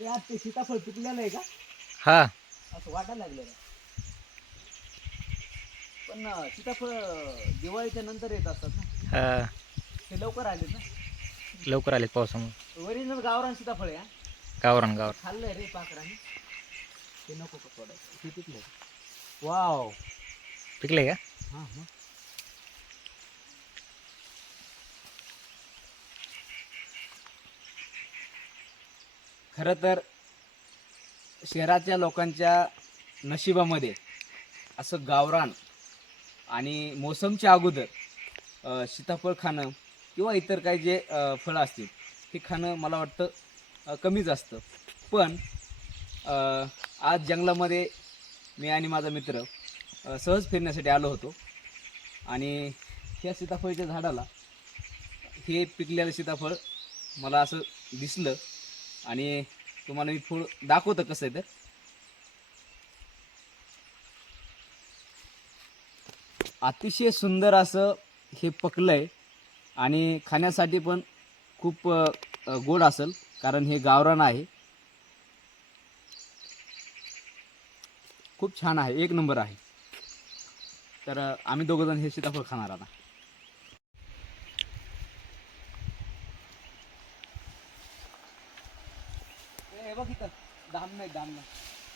ते आज ते सीताफळ पिकलेलं आहे का? हा. असं वाटायला लागलं. पण सीताफळ दिवाळीच्या नंतर येत असतात ना. हा. ते लवकर आले ना. लवकर आले पावसामुळे. ओरिजिनल गावरान सीताफळ आहे हा. गावरान गावरान. खाल्लंय रे पाखराने. ते नको का सोडायचं ते पिकलंय. वाव. पिकले का? हा मग खरं तर शहराच्या लोकांच्या नशिबामध्ये असं गावरान आणि मोसमच्या अगोदर सीताफळ खाणं किंवा इतर काही जे फळं असतील हे खाणं मला वाटतं कमीच असतं. पण आज जंगलामध्ये मी आणि माझा मित्र सहज फिरण्यासाठी आलो होतो आणि ह्या सीताफळीच्या झाडाला हे पिकलेलं सीताफळ मला असं दिसलं आणि तुम्हाला मी फूड दाखवतो कसं आहे तर अतिशय सुंदर असं हे पकलंय आणि खाण्यासाठी पण खूप गोड असेल कारण हे गावरान आहे. खूप छान आहे एक नंबर आहे. तर आम्ही दोघंजण हे सीताफळ खाणार आता. हे बघ इथं. धामणं धामणं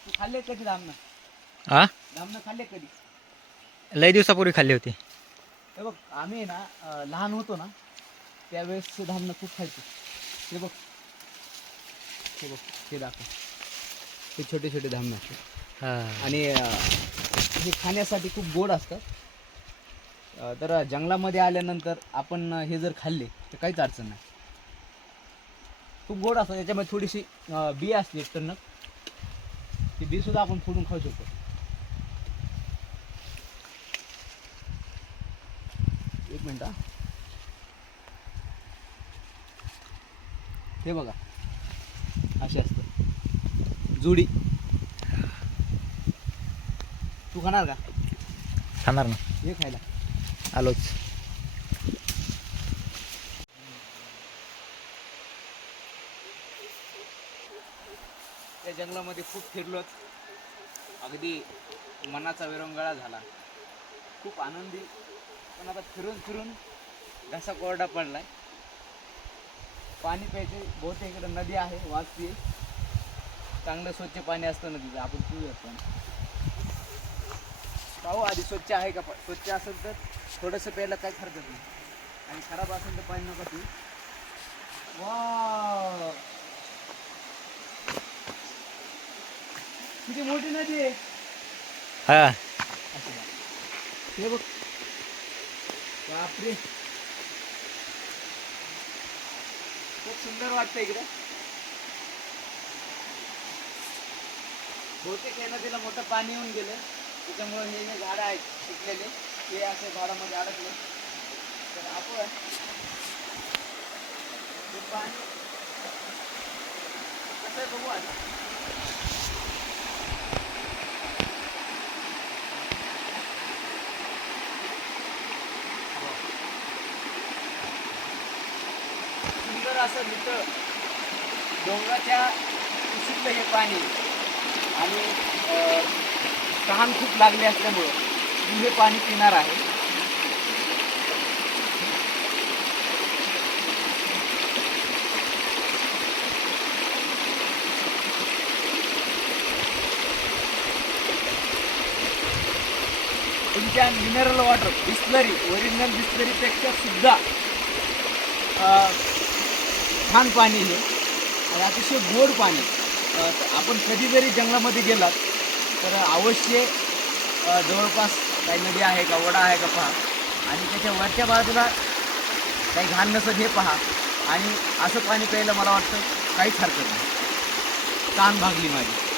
तू खाल्ले कधी धामणं हा धामणं खाल्ले कधी? लय दिवसापूर्वी खाल्ली होती. हे बघ आम्ही ना अं, लहान होतो ना त्यावेळेस ते धामणं खूप खायचो. हे बघ. हे बघ हे दाखव. हे छोटे छोटे धामणं असतात. हा. आणि अं, हे खाण्यासाठी खूप गोड असतं अं, तर जंगलामध्ये आल्यानंतर आपण हे जर खाल्ले तर काहीच अडचण नाही. खूप गोड असतं याच्यामध्ये थोडीशी बी असते एक टणक ती बी सुद्धा आपण फोडून खाऊ शकतो. एक मिनिट हा. बघा. असे असतं. जुडी. तू खाणार का? खाणार ना. हे खायला. आलोच. त्या जंगलामध्ये खूप फिरलोत. अगदी मनाचा विरंगळा झाला. खूप आनंदी. पण आता फिरून फिरून घसा कोरडा पडलाय. पाणी प्यायचे बहुतेक इकडे नदी आहे वाचते चांगलं स्वच्छ पाणी असतं नदीचं. आपण पिऊ पण. पाहू आधी स्वच्छ आहे का? स्वच्छ असेल तर थोडंसं प्यायला काहीच हरकत नाही. आणि खराब असेल तर पाणी नका पिऊ. वा किती मोठी नदी आहे हा हे बघ बापरे खूप सुंदर वाटतं इकडे बहुतेक या नदीला मोठं पाणी येऊन गेलं त्याच्यामुळे हे जे झाडं आहेत पिकलेले ते असे झाडामध्ये अडकले तर आपण हे पाणी कसं बघू आता असं मिळतं डोंगराच्या कुशीतलं हे पाणी आणि तहान खूप लागली असल्यामुळं मी हे पाणी पिणार आहे. तुमच्या मिनरल वॉटर बिस्लरी ओरिजिनल बिस्लरीपेक्षा सुद्धा अं, छान पाणी हे आणि अतिशय गोड पाणी. आपण कधी जरी जंगलामध्ये गेलात तर अवश्य जवळपास काही नदी आहे का वडा आहे का पहा. आणि त्याच्या वरच्या बाजूला काही घाण नसत हे पहा. आणि असं पाणी प्यायला मला वाटतं काहीच हरकत नाही. कान भागली माझी.